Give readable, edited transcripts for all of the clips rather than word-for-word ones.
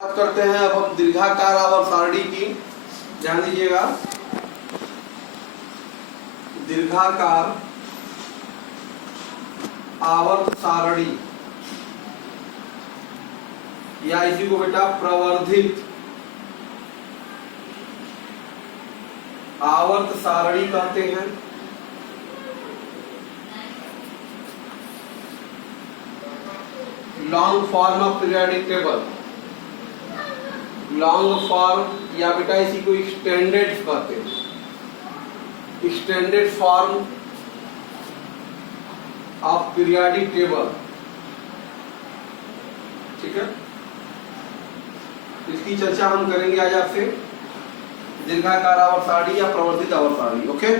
बात करते हैं अब हम दीर्घाकार आवर्त सारणी की। ध्यान दीजिएगा, दीर्घाकार आवर्त सारणी या इसी को बेटा प्रवर्धित आवर्त सारणी कहते हैं। Long form of periodic table, long form या बेटा इसी को एक्सटेंडेड कहते हैं, extended form of periodic table. ठीक है, इसकी चर्चा हम करेंगे आज आपसे, दीर्घाकार आवर्त सारणी या प्रवर्धित आवर्त सारणी। ओके,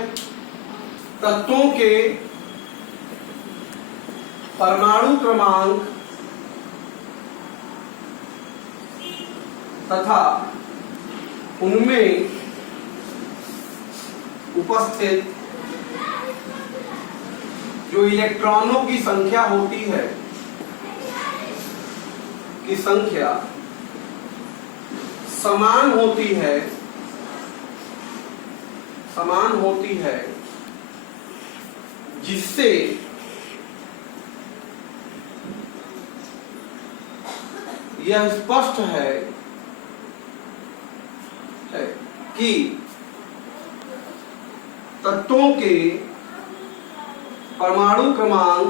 तत्वों के परमाणु क्रमांक तथा उनमें उपस्थित जो इलेक्ट्रॉनों की संख्या होती है की संख्या समान होती है, जिससे यह स्पष्ट है कि तत्वों के परमाणु क्रमांक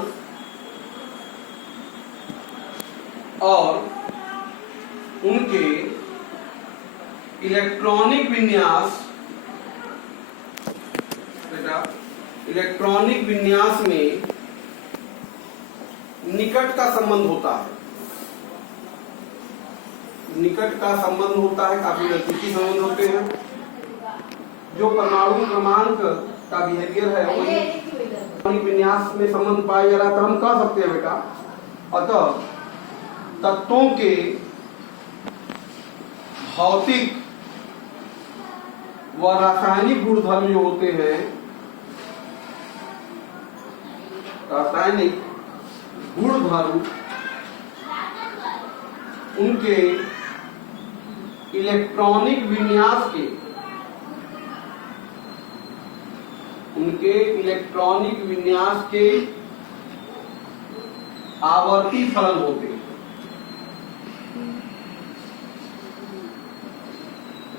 और उनके इलेक्ट्रॉनिक विन्यास में निकट का संबंध होता है। निकट का संबंध होता है, काफी नजदीकी संबंध होते हैं। जो परमाणु क्रमांक का बिहेवियर है वही विन्यास में संबंध पाया जा रहा, तो हम कह सकते हैं बेटा, अतः तत्वों के भौतिक व रासायनिक गुणधर्म जो होते हैं, रासायनिक गुणधर्म उनके इलेक्ट्रॉनिक विन्यास के आवर्ती फलन होते हैं।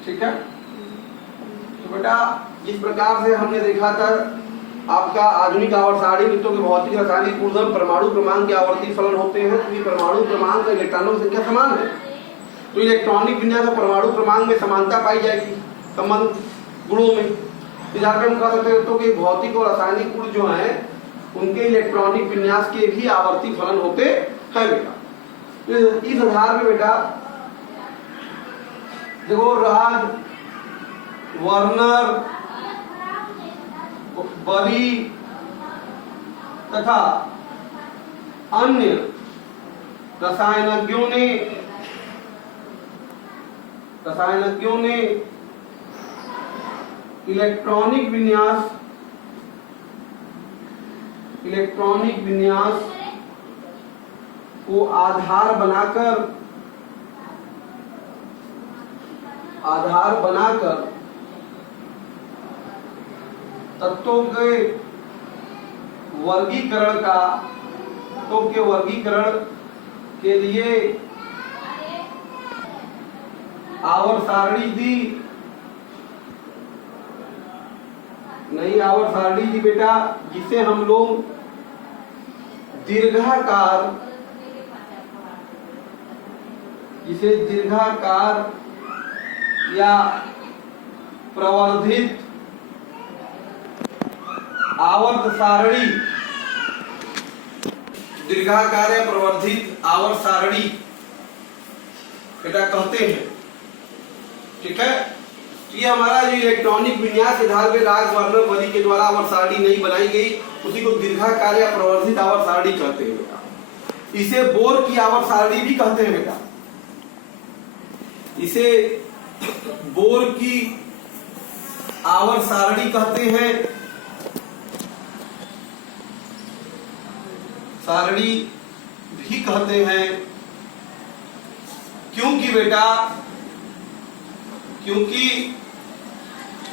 ठीक है, तो बेटा जिस प्रकार से हमने देखा था आपका आधुनिक आवर्त सारणी तत्वों के भौतिक रासायनिक गुणधर्म परमाणु क्रमांक के आवर्ती फलन होते हैं, क्योंकि परमाणु क्रमांक और इलेक्ट्रॉनों की संख्या समान है, तो इलेक्ट्रॉनिक विन्यास और परमाणु क्रमांक में समानता पाई जाएगी संबंध गुणों में। इस आधार पर हम कह सकते हैं तो कि भौतिक और रासायनिक गुण जो हैं उनके इलेक्ट्रॉनिक विन्यास के भी आवर्ती फलन होते हैं बेटा। इस आधार पर बेटा देखो, राज, वर्नर, बरी तथा अन्य रसायनज्ञों ने इलेक्ट्रॉनिक विन्यास को आधार बनाकर तत्वों के वर्गीकरण के लिए आवर्त सारणी दी, नई आवर्त सारणी दी बेटा, जिसे हम लोग दीर्घाकार या प्रवर्धित आवर्त सारणी, दीर्घाकार या प्रवर्धित आवर्त सारणी बेटा कहते हैं। ठीक है, ये हमारा जो इलेक्ट्रॉनिक विन्यास के आधार पर राज, वर्नर, बरी के द्वारा आवर्त सारणी नहीं बनाई गई, उसी को दीर्घाकार या प्रवर्धित आवर्त सारणी कहते हैं बेटा। इसे बोर की आवर्त सारणी भी कहते हैं बेटा, इसे बोर की आवर्त सारणी कहते हैं। सारणी भी कहते हैं, क्योंकि बेटा, क्योंकि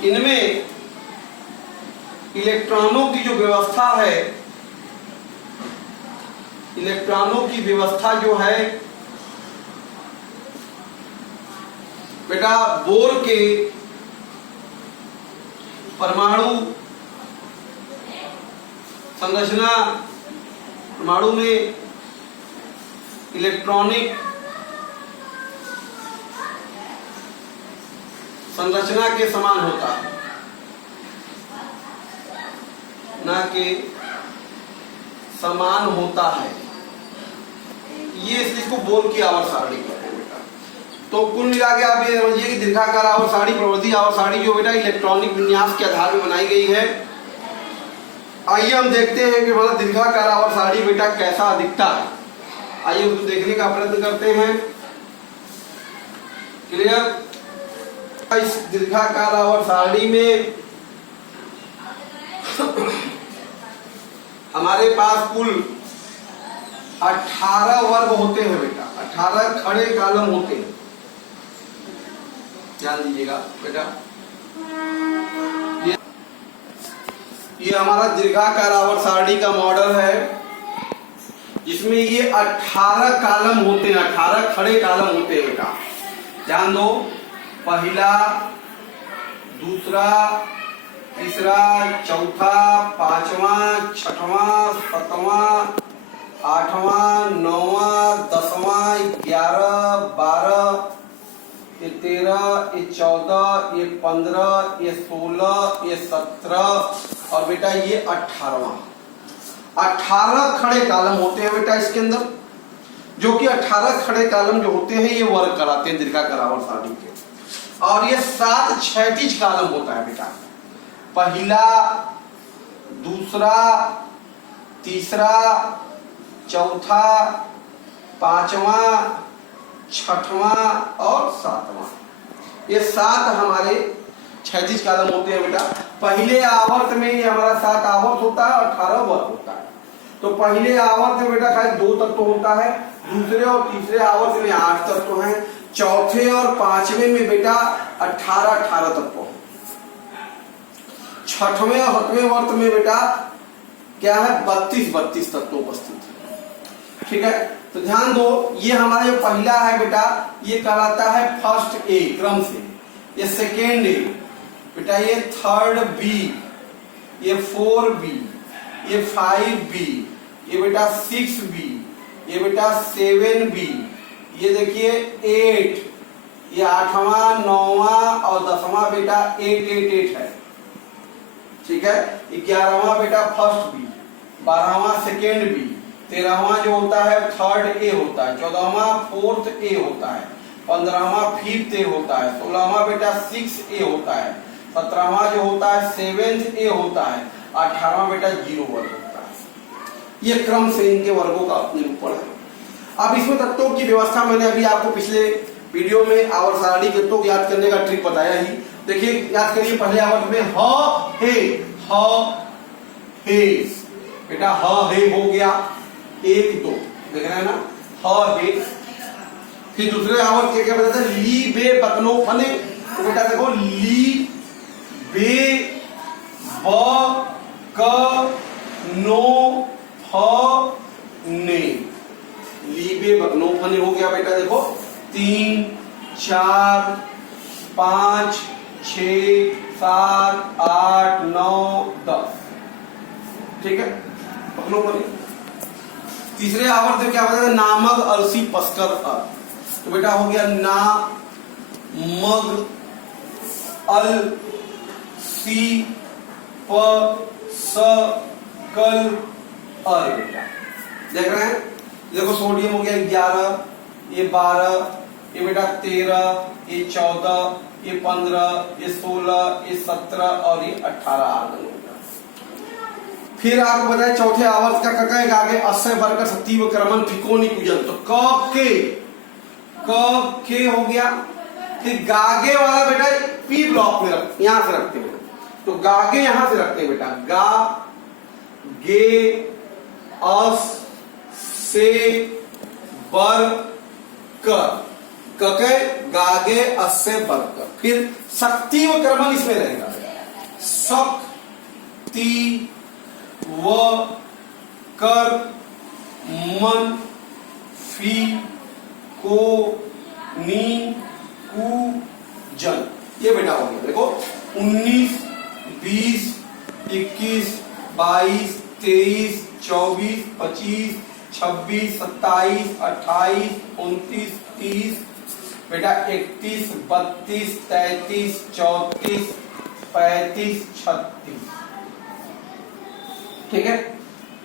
इनमें इलेक्ट्रॉनों की जो व्यवस्था है, इलेक्ट्रॉनों की व्यवस्था जो है बेटा, बोर के परमाणु संरचना, परमाणु में इलेक्ट्रॉनिक संरचना के समान होता है, ना कि समान होता है। ये इसको बोर की आवर्त सारणी कहते हैं बेटा। तो कुल मिला के आप ये समझिए कि दीर्घाकार आवर्त सारणी, प्रवर्धी आवर्त सारणी जो बेटा इलेक्ट्रॉनिक विन्यास के आधार पर बनाई गई है। आइए हम देखते हैं कि मतलब दीर्घाकार आवर्त सारणी बेटा कैसा दिखता है। आइए उसको देखने का प्रयत्न करते हैं। क्लियर? इस दीर्घाकार आवर्त सारणी में हमारे पास कुल 18 वर्ग होते हैं बेटा, 18 खड़े कॉलम होते हैं। ध्यान दीजिएगा बेटा, ये हमारा दीर्घाकार आवर्त सारणी का मॉडल है, जिसमें ये 18 कॉलम होते हैं, 18 खड़े कॉलम होते हैं बेटा। ध्यान दो, पहला, दूसरा, तीसरा, चौथा, पांचवा, छठवां, सातवां, आठवां, नौवां, 10वां, 11, 12, ये 13, ये 14, ये 15, ये 16, ये 17 और बेटा ये 18वां। 18 खड़े कॉलम होते हैं बेटा इसके अंदर, जो कि 18 खड़े कॉलम जो होते हैं ये वर्ग कराते हैं दीर्घाकार आवर्त सारणी के। और ये 7 क्षैतिज कॉलम होता है बेटा, पहला, दूसरा, तीसरा, चौथा, पांचवा, छठवां और सातवां, ये 7 हमारे क्षैतिज कॉलम होते हैं बेटा। पहले आवर्त में ये हमारा 7 आवर्त होता है और 18 वर्ग होता है। तो पहले आवर्त में बेटा खाली 2 तत्व होता है, दूसरे और तीसरे आवर्त में 8 तत्व हैं, चौथे और पांचवें में बेटा 18 तत्व, छठवें और सातवें वर्त में बेटा क्या है 32 तत्व उपस्थित है। ठीक है, तो ध्यान दो, ये हमारा जो पहला है बेटा ये कहलाता है फर्स्ट ए क्रम से, ये सेकेंड ए बेटा, ये थर्ड बी, ये 4B, ये 5B, ये बेटा 6B, ये बेटा 7B, ये देखिए 8, ये 8वां, 9वां और 10वां बेटा 8 है। ठीक है, 11वां बेटा फर्स्ट बी, 12वां सेकेंड बी, 13वां जो होता है थर्ड ए होता है, 14वां फोर्थ ए होता है, 15वां फिफ्थ ए होता है, 16वां बेटा 6 ए होता है, 17वां जो होता है 7th ए होता है, 18वां बेटा 0 वर्ग होता है। ये क्रम से इनके वर्गों का निरूपण है। अब इसमें तत्वों की व्यवस्था मैंने अभी आपको पिछले वीडियो में आवर्त सारणी के तत्व याद करने का ट्रिक बताया ही। देखिए याद करिए, पहले आवर्त में ह हे बेटा, ह हे हो गया 1 2, देख रहे हैं ना, ह हे। फिर दूसरे आवर्त क्या क्या बताते हैं, ली बे बकनो फने, तो बेटा देखो ली बे ब क नो फ ने, लीबे बकनो फने हो गया बेटा। देखो 3 4 5 6 7 8 9 10, ठीक है, बकनो फने। तीसरे आवर्त में क्या बताते हैं, नामक अलसी पस्कर अ, तो बेटा हो गया ना मग अल सी प स कल अरे बेटा, देख रहे हैं, देखो सोडियम हो गया 11, ये 12, ये बेटा 13, ये 14, ये 15, ये 16, ये 17 और ये 18 आर्गन हो गया। फिर आपको बताया चौथे आवर्त का कक आगे अस्य वर्ग सतीव क्रमन फिकोनी पूजन, तो क के हो गया। फिर गागे वाला बेटा पी ब्लॉक में रख, यहां से रखते हैं, तो गागे यहां से रखते हैं बेटा, गा गे अस से बर कर, कके गागे अस्य बदकर, फिर शक्ति व कर्मण इसमें रहेगा। शक्ति व कर मन फी को नी कु जन, ये बेटा हो गया। देखो 19, 20, 21, 22, 23, 24, 25, 26, 27, 28, 29, 30, बेटा 31, 32, 33, 34, 35, 36। ठीक है,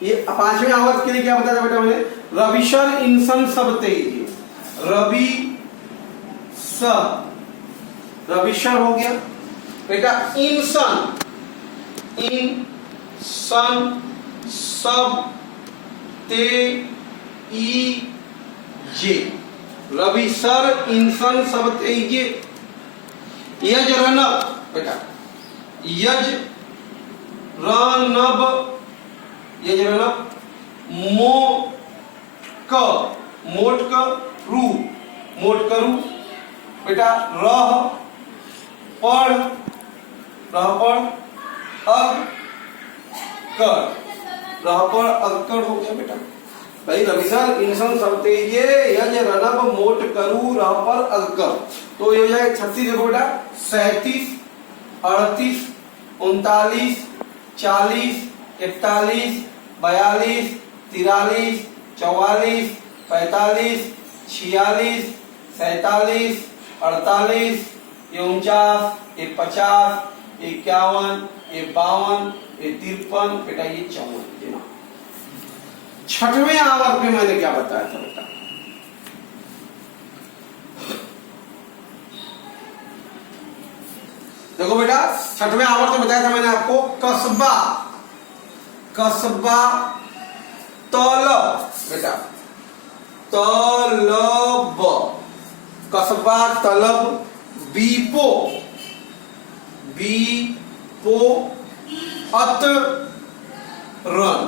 ये पांचवें आवर्त के लिए क्या बताया बेटा मैंने? रविशर इंसन सब तेज, रवि स, रविशर हो गया बेटा, इंसन, इन सन सब ते ई जे, रविशर इंसन सब ते ये। यज रनब बेटा, यज रनब, यज रनब, मो क, मोट क रू, मोट करू बेटा, रह पढ़, रह पढ़, अग कर, रह पढ़ अग कर हो गया बेटा। भाई रविशर इंसन सब तेजे, यज रनब मोट करू, रह पर अग कर, तो ये हो जाएगा 36। देखो बेटा 37, 38, 39, 40, 41, 42, 43, 44, 45, 46, 47, 48, 49, 50, 51, 52, 53, बेटा ये 54। छठवें आवर्त में मैंने क्या बताया था बेटा? देखो बेटा छठवें आवर्त में बताया था मैंने आपको कस्बा, कस्बा तलब बेटा, तलब, कस्बा तलब, बीपो, बीपो अत रन,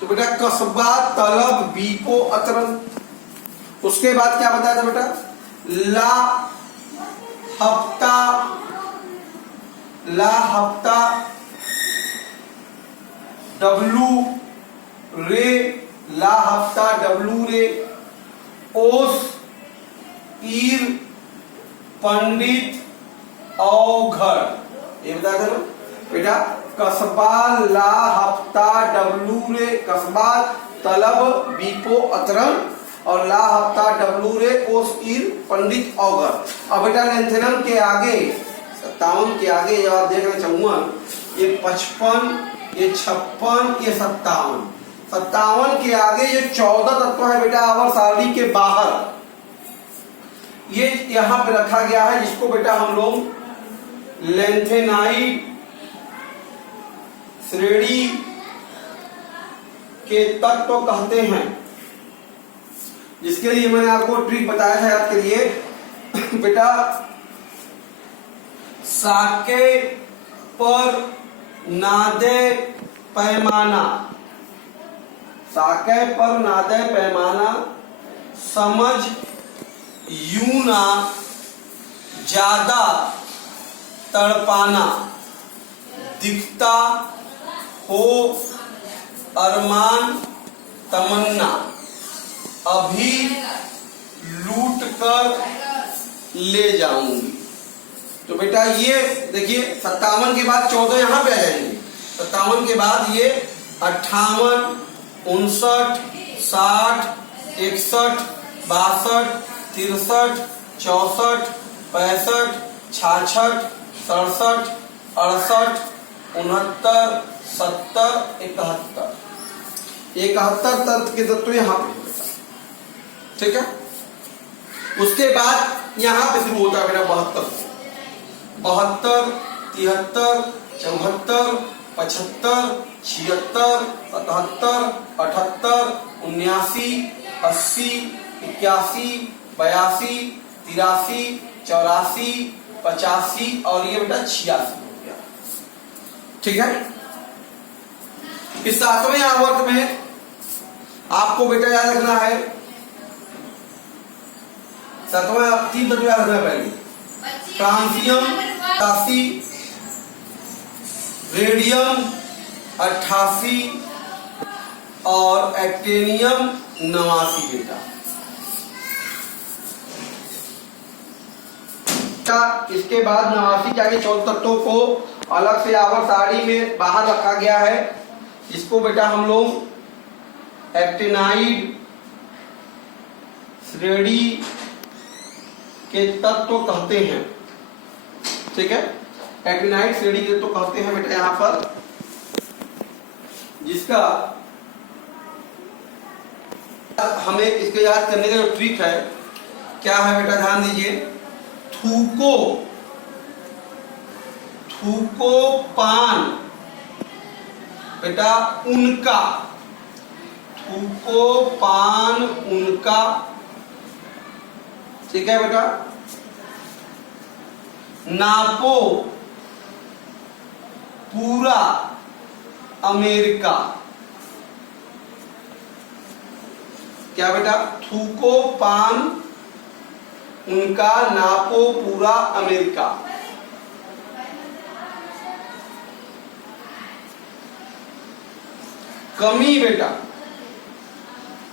तो बेटा कस्बा तलब बीपो अतरन। उसके बाद क्या बताया था बेटा? ला हफ्ता, ला हफ्ता, डब्लू रे, ला हफ्ता डब्लू रे, ओस ईर पंडित औघड़, ये बताया था ना बेटा? कस्बा ला हफ्ता डब्लू रे, कस्बा तलब बीपो अतरन और ला हफ्ता डब्लू रे ओस ईर पंडित औघड़। अब बेटा लेंथेनम के आगे 57 के आगे जब आप देख रहे 54, ये 55, ये 56, ये 57, 57 के आगे ये 14 तत्व है बेटा आवर्त सारणी के बाहर, ये यहां पे रखा गया है, जिसको बेटा हम लोग लेंथेनाइड श्रेणी के तत्व कहते हैं। जिसके लिए मैंने आपको ट्रिक बताया था याद करिए बेटा, साके पर नादे पैमाना, साके पर नादे पैमाना, समझ यूं ना ज्यादा तड़पाना, दिखता हो अरमान तमन्ना, अभी लूट कर ले जाऊंगी। तो बेटा ये देखिए 57 के बाद 14 यहां पे आ जाएंगे, 57 के बाद ये 58, 59, 60, 61, 62, 63, 64, 65, 66, 67, 68, 69, 70, 71, 71 तत्व के तत्व यहां पे बेटा, ठीक है। उसके बाद यहां पे शुरू होता है बेटा 72, 73, 73, 74, 75, 76, 77, 78, 79, 80, 81, 82, 83, 84, 85 और ये बेटा 86 हो गया, ठीक है। इस 7वें आवर्त में आपको बेटा याद रखना है तत्व है, 3 तत्व याद रखना पड़ेंगे। फ्रांसियम 88, रेडियम 88 और एक्टेनियम 89 बेटा। इसके बाद 89 के आगे 14 तत्वों को अलग से आवर्त सारणी में बाहर रखा गया है। इसको बेटा हम लोग एक्टिनाइड श्रेणी के तत्व कहते हैं। ठीक है, एक्टिनाइड श्रेणी के तत्व कहते हैं बेटा यहां पर, जिसका हमें इसके याद करने का जो ट्रिक है क्या है बेटा, ध्यान दीजिए। थूकोपान बेटा उनका, थूकोपान उनका, ठीक है बेटा। नापो पूरा अमेरिका, क्या बेटा, थूकोपान उनका, नापो पूरा अमेरिका। कमी बेटा,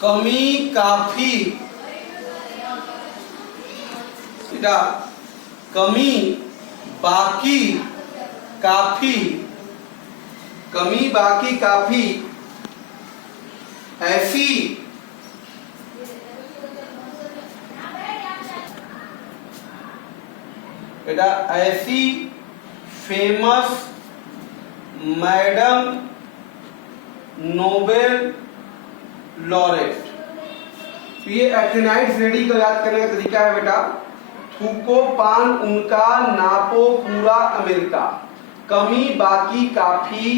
कमी काफी बेटा, कमी बाकी काफी, कमी बाकी काफी, ऐसी बेटा, ऐसी फेमस मैडम नोबेल लॉरेट। ये एक्टिनाइड श्रेणी को याद करने का तरीका है बेटा। थूकोपान उनका, नापो पूरा अमेरिका, कमी बाकी काफी,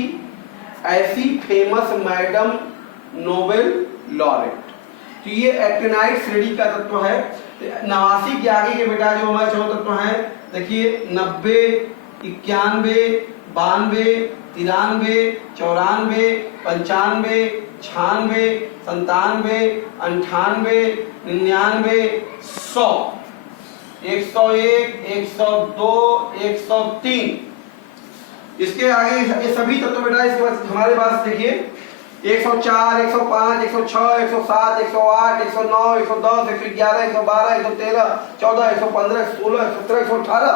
ऐसी फेमस मैडम नोबेल लॉरेट। तो ये एक्टिनाइड श्रेणी का तत्व है। 89 के आगे के बेटा जो हमारे 4 तत्व हैं, देखिए 90, 91, 92, 93, 94, 95, 96, 97, 98, 99, 100, 101, 102, 103। इसके आगे ये सभी तत्व बेटा इसके बाद हमारे पास देखिए 104, 105, 106, 107, 108, 109, 110, 111, 112, 113, 14, 115, 116, 117, 118।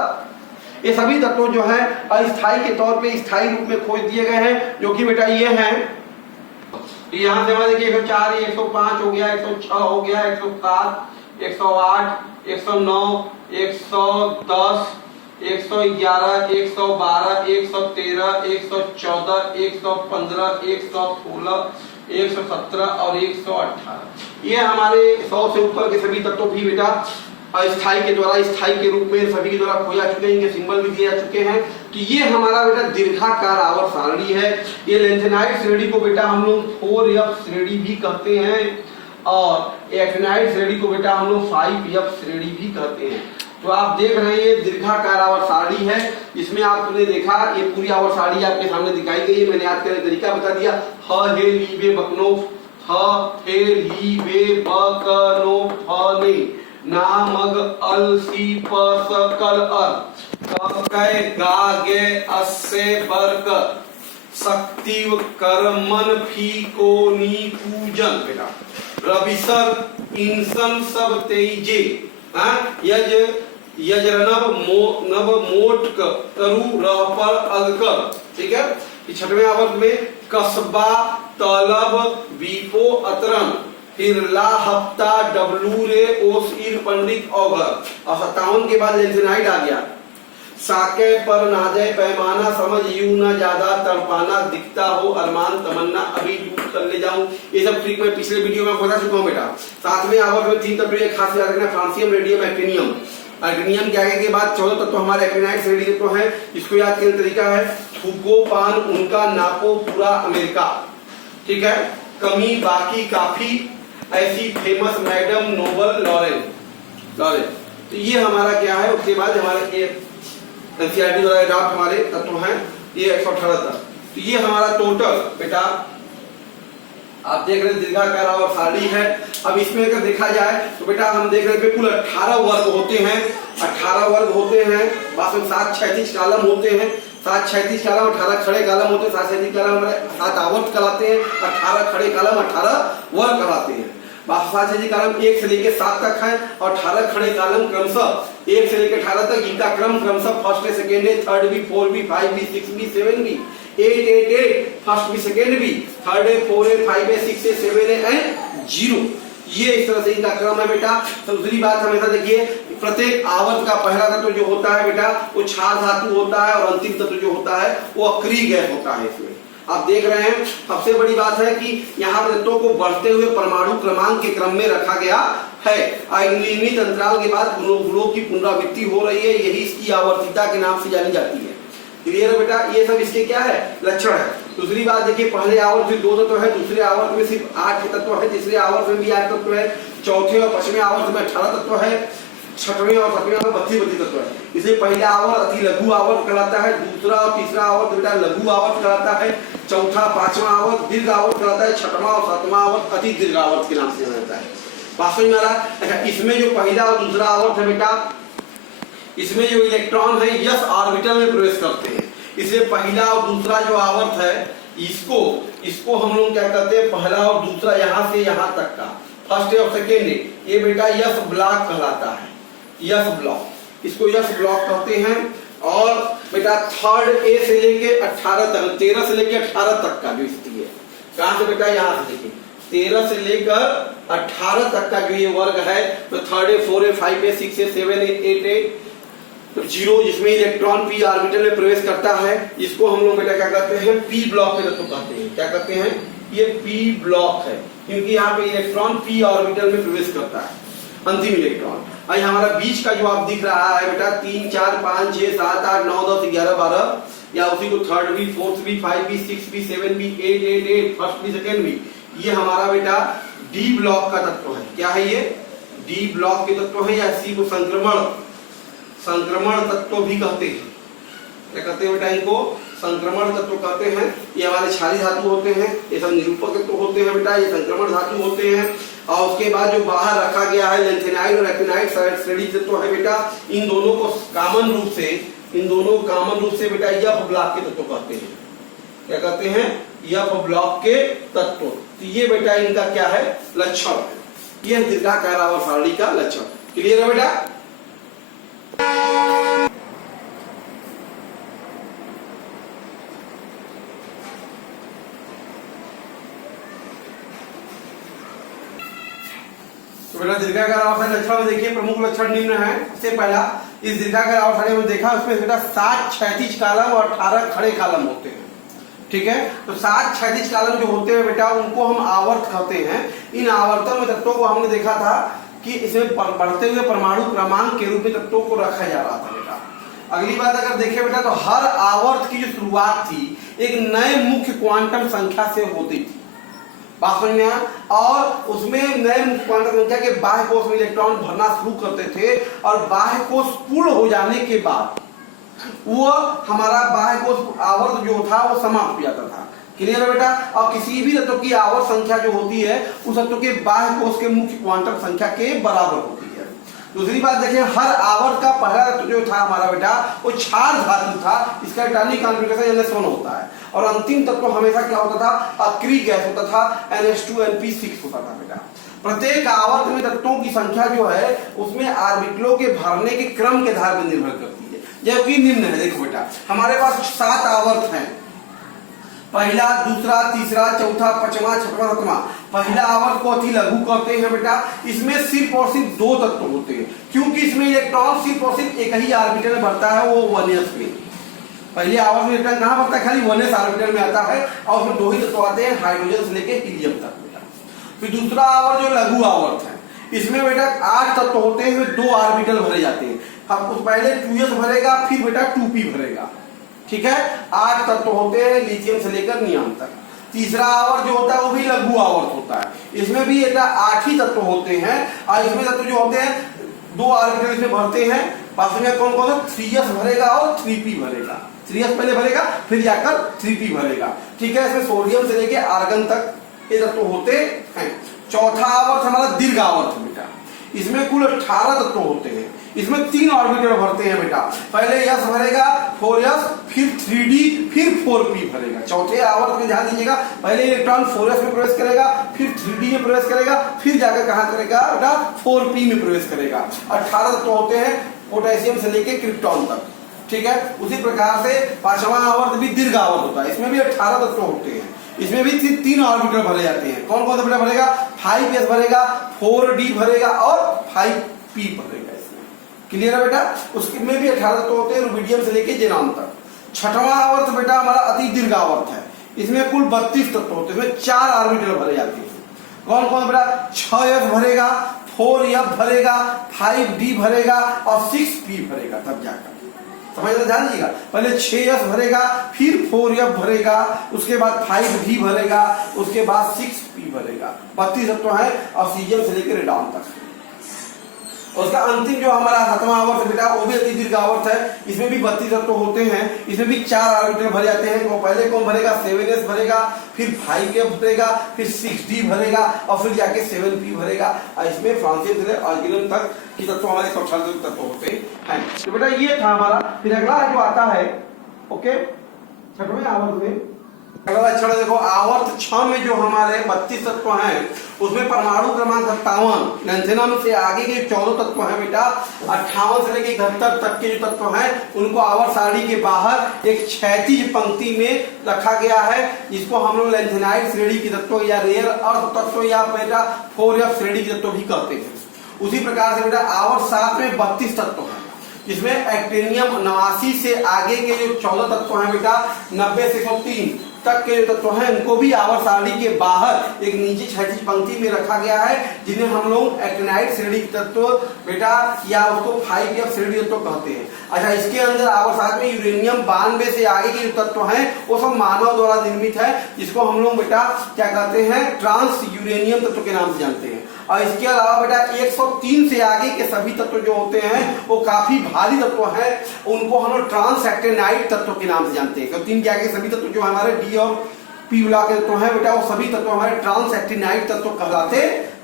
ये सभी तत्व जो हैं अस्थायी के तौर पे स्थायी रूप में खोज दिए गए हैं, जो कि बेटा ये हैं। यहाँ से हमारे देखिए 104, 105 हो गया, 106 हो गया, 107, 108, 109, 110, 111, 112, 113, 114, 115, 116, 117 और 118। ये हमारे 100 से ऊपर के सभी तत्व भी बेटा अस्थायी के द्वारा स्थायी के रूप में सभी के द्वारा खोजा चुके हैं, इनके सिंबल भी दिए जा चुके हैं। तो ये हमारा बेटा दीर्घाकार आवर्त सारणी है। ये लेंथेनाइड श्रेणी को बेटा हम लोग 4F श्रेणी भी कहते हैं, और एक्टिनाइड श्रेणी को बेटा हम लोग 5F श्रेणी भी कहते हैं। तो आप देख रहे हैं ये दीर्घाकार आवर्त सारणी है। इसमें आपने देखा ये पूरी आवर्त सारणी आपके सामने दिखाई गई है। मैंने याद करने का तरीका बता दिया। ह हे ली बे बकनो, ह हे ली बे बकनो, ह ने ना मग अल सी प स कल अर, क कै गा गे अस्से बरक, शक्तिव कर्मन फी को नी पूजन बेटा, रविसर इंसन सब तेजे, यज यजरनव नव मोटक तरु रहपर अगकर। ठीक है, 6वें आवर्त में कस्बा तलब बीपो अतरन, फिर ला हफ्ता डब्लू रे ओस ईर पंडित औगर, और 57 के बाद लेंथेनाइड आ गया। साके पर नाजे पैमाना, समझ यू ना ज्यादा तड़पाना, दिखता हो अरमान तमन्ना, अभी डूब कर ले जाऊं। ये सब ट्रिक मैं पिछले वीडियो में बता चुका हूं बेटा। 7वें आवर्त में 3 तत्व खास याद रखना, फ्रांसियम, रेडियम, एक्टिनियम। एक्टिनियम के आगे के बाद 14 तत्व हमारे एक्टिनाइड श्रेणी के तो है। इसको याद करने का तरीका है थूकोपान उनका, नापो पूरा अमेरिका। ठीक है, कमी बाकी काफी, ऐसी फेमस मैडम नोबल लॉरेट। तो ये हमारा क्या है, उसके बाद हमारे ये एनसीईआरटी द्वारा अडॉप्ट हमारे तत्व हैं ये 118 तक। तो ये हमारा टोटल बेटा आप देख रहे हैं दीर्घाकार आवर्त सारणी है। अब इसमें अगर देखा जाए तो बेटा हम देख रहे हैं कुल 18 वर्ग होते हैं, 18 वर्ग होते हैं, बस में 7 क्षैतिज कॉलम होते हैं, 7 क्षैतिज कॉलम 18 खड़े कॉलम होते हैं, 7 क्षैतिज कॉलम 7 आवर्त कहलाते हैं, 18 खड़े कॉलम 18 वर्ग कहलाते हैं। 7 क्षैतिज कॉलम 1 से लेकर 7 तक है और 18 खड़े कॉलम क्रमशः 1 से लेकर 18 तक, इनका क्रम क्रमशः फर्स्ट है, सेकेंड है, थर्ड भी, 4 भी, 5 भी, 6 भी, 7 भी, 8 8 8 फर्स्ट भी, सेकेंड भी, थर्ड है, 4 है, 5 है, 6 है, 7 है एंड 0। ये इस तरह से इनका क्रम है बेटा। तो दूसरी बात हमेशा देखिए, प्रत्येक आवर्त का पहला तत्व जो होता है बेटा वो क्षार धातु होता है और अंतिम तत्व जो होता है वो अक्रिय गैस होता है। इसमें आप देख रहे हैं सबसे बड़ी बात है कि यहाँ तत्वों को बढ़ते हुए परमाणु क्रमांक के क्रम में रखा गया है। नियमित अंतराल के बाद गुणों की पुनरावृत्ति हो रही है, यही इसकी आवर्तिता के नाम से जानी जाती है। क्लियर है बेटा, ये सब इसके क्या है, लक्षण है। दूसरी बात देखिए, पहले आवर्त में 2 तत्व है, दूसरे आवर्त में सिर्फ 8 तत्व है, तीसरे आवर्त में भी 8 तत्व है, चौथे और पांचवें आवर्त में 18 तत्व है, छठवें और सातवें आवर्त 32 तत्व है। इसलिए पहला आवर्त अति लघु आवर्त कहलाता है, दूसरा और तीसरा आवर्त बेटा लघु आवर्त कहलाता है, चौथा पांचवा आवर्त दीर्घ आवर्त कहलाता है, छठवां और सातवां आवर्त अति दीर्घ आवर्त के नाम से जाना जाता है। बात समझ में आ रहा है? अच्छा, इसमें जो पहला और दूसरा आवर्त है बेटा, इसमें जो इलेक्ट्रॉन है यस ऑर्बिटल में प्रवेश करते हैं, इसलिए पहला और दूसरा जो आवर्त है इसको हम लोग क्या कहते हैं, पहला और दूसरा यहाँ से यहाँ तक का, फर्स्ट और सेकेंड, ये बेटा यस ब्लॉक कहलाता है, यस ब्लॉक, इसको यस ब्लॉक कहते हैं। और बेटा थर्ड ए से लेके 18 तक, 13 से लेके 18 तक का जो स्थिति है, कहां से बेटा, यहाँ से देखिए 13 से लेकर 18 तक का जो ये वर्ग है, तो थर्ड है, 4 है, 5 है, 6 है, 7 है, 8 है, तो 0 जिसमें इलेक्ट्रॉन पी ऑर्बिटल में प्रवेश करता है, इसको हम लोग बेटा क्या कहते हैं, पी ब्लॉक के तत्व कहते हैं। क्या कहते हैं, ये पी ब्लॉक है, क्योंकि यहाँ पे इलेक्ट्रॉन पी ऑर्बिटल में प्रवेश करता है, अंतिम इलेक्ट्रॉन। और हमारा बीच का जो आप दिख रहा है बेटा 3 4 5 6 7 8 9 10 11 12, या उसी को थर्ड भी, फोर्थ भी, 5 भी, 6 भी, 7 भी, 8 8 8 फर्स्ट भी, सेकेंड भी, ये हमारा बेटा डी ब्लॉक का तत्व है। क्या है ये, डी ब्लॉक के तत्व है, या इसी को संक्रमण तत्व भी कहते हैं। क्या कहते हैं बेटा, इनको संक्रमण तत्व कहते हैं। ये हमारे क्षारीय धातु होते हैं, ये सब निरूपक तत्व होते हैं बेटा, ये संक्रमण धातु होते हैं। और उसके बाद जो बाहर रखा गया है लैंथेनाइड और एक्टिनाइड श्रेणी तत्व है बेटा, इन दोनों को कॉमन रूप से बेटा एफ ब्लॉक के तत्व कहते हैं। क्या कहते हैं, एफ ब्लॉक के तत्व। तो ये बेटा इनका क्या है, लक्षण है, ये दीर्घाकार आवर्त सारणी का लक्षण। क्लियर है बेटा? तो बेटा दीर्घाकार आवर्त लक्षण में देखिए प्रमुख लक्षण निम्न है। सबसे पहला, इस दीर्घाकार आवर्त सारणी में देखा, उसमें बेटा 7 क्षैतिज कॉलम और 18 खड़े कॉलम होते हैं। ठीक है, तो 7 क्षैतिज कॉलम जो होते हैं बेटा, उनको हम आवर्त कहते हैं। इन आवर्तों में तत्वों को हमने देखा था कि इसमें बढ़ते हुए परमाणु क्रमांक के रूप में तत्वों को रखा जा रहा था बेटा। अगली बात अगर देखें बेटा, तो हर आवर्त की जो शुरुआत थी एक नए मुख्य क्वांटम संख्या से होती थी, बात समझ में आया? और उसमें नए मुख्य क्वांटम संख्या के बाह्य कोश में इलेक्ट्रॉन भरना शुरू करते थे, और बाह्य कोश पूर्ण हो जाने के बाद वो हमारा बाह्य कोश आवर्त जो था वो समाप्त हो जाता था। क्लियर है बेटा? और किसी भी तत्व की आवर्त संख्या जो होती है उस तत्व के बाह्य कोश के मुख्य क्वांटम संख्या के बराबर होती है। दूसरी बात देखें, हर आवर्त का पहला तत्व जो था हमारा बेटा वो क्षार धातु था, इसका एटॉमिक कॉन्फ़िगरेशन NH1 होता है, और अंतिम तत्व हमेशा क्या होता था, अक्रिय गैस होता था, NH2NP6 होता था बेटा। प्रत्येक आवर्त में तत्वों की संख्या जो है उसमें ऑर्बिटलों के भरने के क्रम के आधार पर निर्भर करती है, जबकि निम्न है। देखो बेटा, हमारे पास 7 आवर्त हैं, पहला, दूसरा, तीसरा, चौथा, पांचवा, छठवां, सातवां। पहला आवर्त को अति लघु कहते हैं बेटा, इसमें सिर्फ और सिर्फ 2 तत्व होते हैं, क्योंकि इसमें इलेक्ट्रॉन सिर्फ और सिर्फ एक ही ऑर्बिटल में बढ़ता है, वो 1s में। पहले आवर्त में इलेक्ट्रॉन कहां बढ़ता है, खाली 1s ऑर्बिटल में आता है, और उसमें 2 ही तत्व आते हैं, हाइड्रोजन से लेके हीलियम तक बेटा। फिर दूसरा आवर्त जो लघु आवर्त है, इसमें बेटा 8 तत्व होते हैं, 2 ऑर्बिटल भरे जाते हैं। अब उस पहले 2s भरेगा, फिर बेटा 2p भरेगा। ठीक है, 8 तत्व होते हैं लिथियम से लेकर नियॉन तक। तीसरा आवर्त जो होता है वो भी लघु आवर्त होता है, इसमें भी 8 ही तत्व होते हैं, और इसमें तत्व जो होते हैं 2 ऑर्बिटल इसमें भरते हैं। पास में कौन कौन सा, 3s भरेगा और 3p भरेगा। 3s पहले भरेगा, फिर जाकर 3p भरेगा। ठीक है, इसमें सोडियम से लेकर आर्गन तक ये तत्व होते हैं। चौथा आवर्त हमारा दीर्घ आवर्त बेटा, इसमें कुल 18 तत्व होते हैं, इसमें 3 ऑर्बिटल भरते हैं बेटा। पहले S भरेगा 4s, फिर 3d, फिर 4p भरेगा। चौथे आवर्त में ध्यान दीजिएगा, पहले इलेक्ट्रॉन 4s में प्रवेश करेगा, फिर 3d में प्रवेश करेगा, फिर जाकर कहां करेगा बेटा 4p में प्रवेश करेगा। 18 तत्व होते हैं पोटेशियम से लेके क्रिप्टॉन तक, ठीक है। उसी प्रकार से पांचवा आवर्त भी दीर्घ आवर्त होता है, इसमें भी 18 तत्व होते हैं, इसमें भी 3 ऑर्बिटल भरे जाते हैं। कौन कौन सा बेटा भरेगा? 5s भरेगा, 4d भरेगा और 5p भरेगा। इसमें क्लियर है बेटा। उसमें भी 18 तत्व होते हैं, रुबिडियम से लेके जेनॉन तक। छठवां आवर्त बेटा हमारा अति दीर्घ आवर्त है, इसमें कुल 32 तत्व होते हैं, इसमें 4 ऑर्बिटल भरे जाते हैं। कौन कौन बेटा? 6s भरेगा, 4f भरेगा, 5d भरेगा और 6p भरेगा, तब जाकर समझ ध्यान दीजिएगा। पहले 6s भरेगा, फिर 4f भरेगा, उसके बाद 5d भरेगा, उसके बाद 6p भरेगा। 32 तत्व है ऑक्सीजन से लेकर रेडॉन तक। उसका अंतिम जो हमारा 7वां आवर्त बेटा वो भी अति दीर्घ आवर्त है, इसमें भी 32 तत्व होते हैं, इसमें भी 4 ऑर्बिटल भरे जाते हैं। वो पहले कौन भरेगा? 7s भरेगा, फिर 5f भरेगा, फिर 6d भरेगा और फिर जाके 7p भरेगा। और इसमें फ्रांसिस से ऑर्गेनम तक की तत्व हमारे 118 तत्व होते हैं। तो बेटा ये था हमारा। फिर अगला जो आता है ओके 6वें आवर्त में, अगला लक्षण देखो आवर्त 6 में जो हमारे 32 तत्व हैं उसमें परमाणु क्रमांक 57 लैंथेनम से आगे के 14 तत्व हैं बेटा। 58 से लेकर 71 तक के जो तत्व हैं उनको आवर्त सारणी के बाहर एक क्षैतिज पंक्ति में रखा गया है, जिसको हम लोग लैंथेनाइड श्रेणी के तत्व या रेयर अर्थ तत्व या बेटा 4f श्रेणी के तत्व भी कहते हैं। उसी प्रकार से बेटा आवर्त 7 में 32 तत्व हैं, जिसमें एक्टिनियम 89 से आगे के जो 14 तत्व हैं बेटा 90 से 103 तक के जो तत्व हैं उनको भी आवर्त सारणी के बाहर एक नीचे क्षैतिज पंक्ति में रखा गया है, जिन्हें हम लोग एक्टिनाइड श्रेणी के तत्व बेटा या उसको 5f श्रेणी तत्व कहते हैं। अच्छा, इसके अंदर आवर्त 7 में यूरेनियम 92 से आगे के जो तत्व हैं वो सब मानव द्वारा निर्मित है, जिसको हम लोग बेटा क्या कहते हैं? ट्रांस यूरेनियम तत्व के नाम से जानते हैं। और इसके अलावा बेटा 103 से आगे के सभी तत्व जो होते हैं वो काफी भारी तत्व हैं, उनको हम लोग ट्रांस एक्टिनाइड तत्व के नाम से जानते हैं। 103 के आगे सभी तत्व जो हमारे डी और पी ब्लॉक के तत्व हैं बेटा वो सभी तत्व हमारे ट्रांस एक्टिनाइड तत्व कहलाते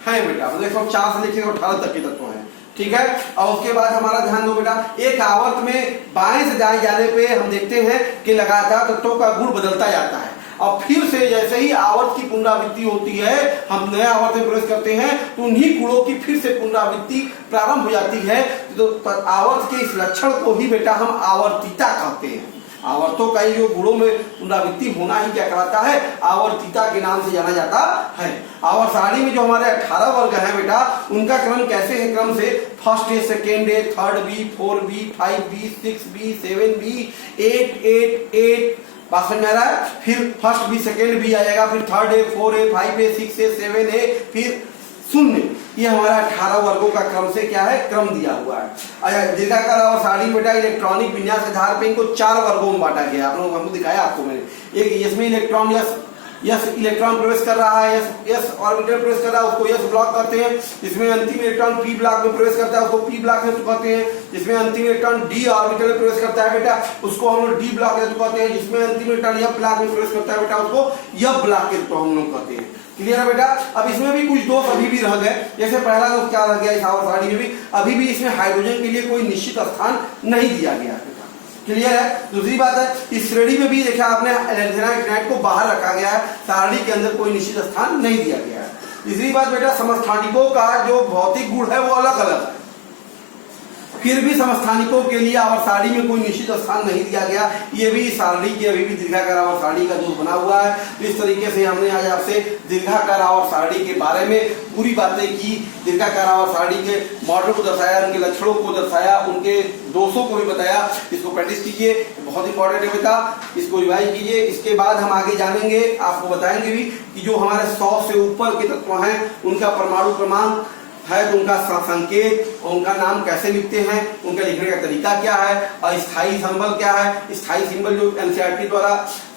हैं बेटा। 104 से लेकर 18 तक के तत्व हैं, ठीक है। और उसके बाद हमारा ध्यान दो बेटा, एक आवर्त में बाएं से दाएं जाने पे हम देखते हैं कि लगातार तत्वों का गुण बदलता जाता है, और फिर से जैसे ही आवर्त की पुनरावृत्ति होती है, हम नए आवर्त में प्रवेश करते हैं तो उन्हीं गुणों की फिर से पुनरावृत्ति प्रारंभ हो जाती है। तो आवर्त के इस लक्षण को ही बेटा हम आवर्तिता कहते हैं। आवर्तों का जो गुणों में पुनरावृत्ति होना ही क्या कहलाता है? आवर्तिता के नाम से जाना जाता है। आवर्त सारणी में जो हमारे 18 वर्ग हैं बेटा उनका क्रम कैसे है? क्रम से first A, second A, third B, 4b, 5b, 6b, 7b, 8 बात समझ आ रहा है? फिर फर्स्ट बी, सेकेंड बी आ जाएगा, फिर third A, 4a, 5a, 6a, 7a, फिर 0। ये हमारा 18 वर्गों का क्रम से क्या है? क्रम दिया हुआ है। अच्छा, दीर्घाकार आवर्त सारणी बेटा इलेक्ट्रॉनिक विन्यास के आधार पे इनको 4 वर्गों में बांटा गया। आप लोग हमको दिखाया आपको मैंने। एक इसमें इलेक्ट्रॉन यस इलेक्ट्रॉन प्रवेश कर रहा है, यस ऑर्बिटल प्रवेश कर रहा है, उसको यस ब्लॉक कहते हैं। जिसमें अंतिम इलेक्ट्रॉन पी ब्लॉक में प्रवेश करता है उसको पी ब्लॉक कहते हैं। जिसमें अंतिम इलेक्ट्रॉन डी ऑर्बिटल में प्रवेश करता है बेटा उसको हम लोग डी ब्लॉक कहते हैं। जिसमें अंतिम इलेक्ट्रॉन एफ ब्लॉक में प्रवेश करता है बेटा उसको एफ ब्लॉक हम लोग कहते हैं। क्लियर है बेटा? अब इसमें भी कुछ दोष अभी भी रह गए। जैसे पहला दोष क्या रह गया इस आवर्त सारणी में भी, अभी भी इसमें हाइड्रोजन के लिए कोई निश्चित स्थान नहीं दिया गया है। क्लियर है? दूसरी बात है इस श्रेणी में भी देखा आपने लैंथेनाइड को बाहर रखा गया है, सारणी के अंदर कोई निश्चित स्थान नहीं दिया गया है। तीसरी बात बेटा समस्थानिकों का जो भौतिक गुण है वो अलग अलग है, फिर भी समस्थानिकों के लिए आवर्त सारणी में कोई निश्चित स्थान नहीं दिया गया। ये भी सारणी की अभी भी दीर्घाकार आवर्त सारणी का दोष बना हुआ है। तो इस तरीके से हमने आज आपसे दीर्घाकार आवर्त सारणी के बारे में पूरी बातें की। दीर्घाकार आवर्त सारणी के मॉडल को दर्शाया, उनके लक्षणों को दर्शाया, उनके दोषों को भी बताया। इसको प्रैक्टिस कीजिए, बहुत इंपॉर्टेंट है बेटा, इसको रिवाइज कीजिए। इसके बाद हम आगे जानेंगे, आपको बताएंगे भी कि जो हमारे 100 से ऊपर के तत्व हैं उनका परमाणु क्रमांक है, तो उनका संकेत और उनका नाम कैसे लिखते हैं, उनका लिखने का तरीका क्या है, और स्थायी सिंबल क्या है। स्थायी सिंबल जो एनसीईआरटी द्वारा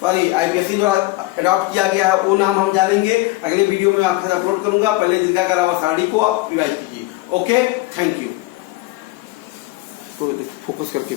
आईपीएससी द्वारा अडॉप्ट किया गया है वो नाम हम जानेंगे। अगले वीडियो में आपके साथ अपलोड करूंगा। पहले दीर्घाकार आवर्त सारणी को आप रिवाइज कीजिए। Okay, thank you. फोकस करके